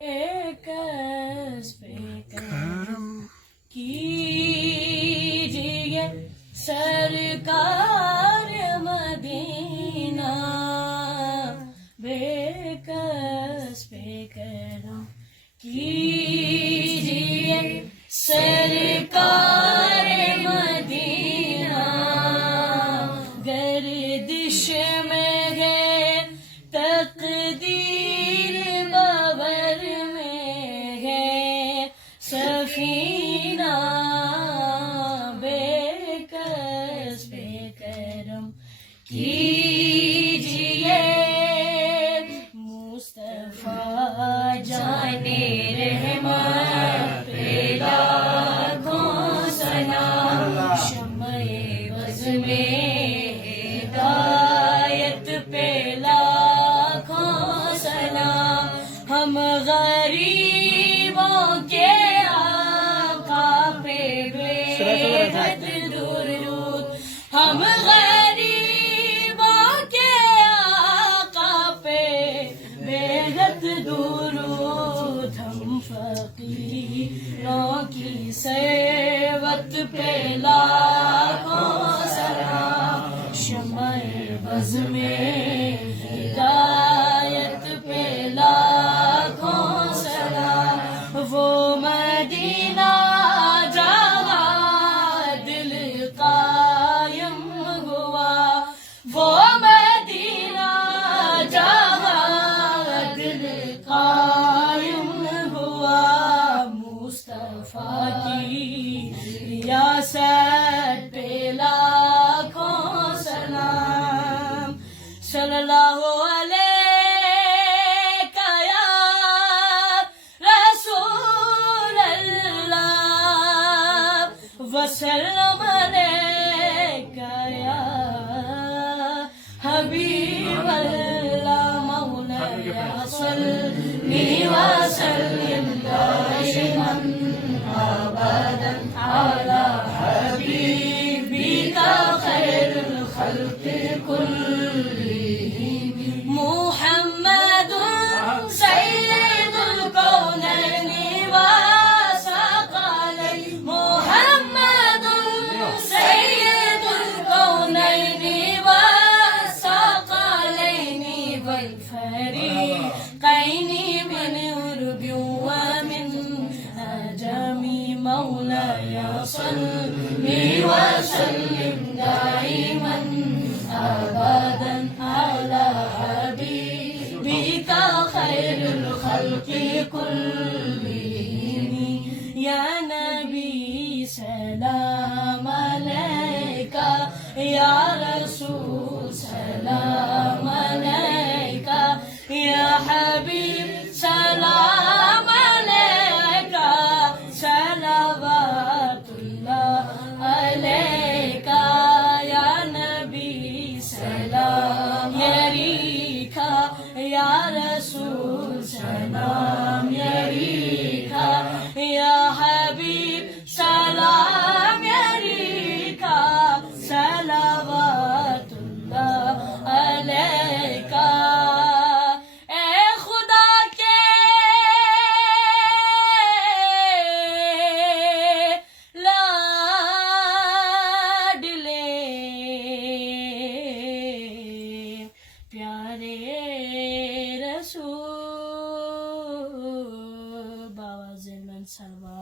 کسب کرم کیجیے سرکار مدینہ، بے کسب کرم کیجیے سرکار مدینہ، گردش میں ہے تقدیر، بابر میں ہے سفینہ، بے کسب کرم کیجیے مصطفیٰ جانے رحمت پہ لاکھوں سلام، شمع بز میں ہدایت پہ لاکھوں سلام، ہم غریبوں کے آقا پہ بے حد درود، ہم غریبوں کے آقا پہ بے حد درود، ہم فقیروں کی ثروت پہ لاکھوں سلام، شمع بز میں ہدایت پہ لاکھوں سلام، وہ مدینہ جہاں دل قائم ہوا، وہ مدینہ جہاں دل قائم ہوا، مصطفیٰ کی ریاست پہ لاکھوں سلام، صلی اللہ علیہ یا رسول اللہ، وسلم علیہ یا حبیب اللہ، مولاي صلی وسلم دائما ابدا على حبيبك خير الخلق كلهم، محمد سيد الكونين والثقلين، محمد سيد الكونين والثقلين والفريقين، من عرب ومن عجم، مولاي صل وسلم دائما ابدا على حبيبك خير الخلق كلهم، يا نبي سلام عليك، يا رسول سلام عليك، يا حبيب سلام عليك، صلوات الله عليك، يا نبي سلام يريك، يا رسول سلام يريك، يا حبيب سلام يريك، صلوات الله عليك، اے خدا کے لاڈلے پیارے رسول، بابا ضلع سلوا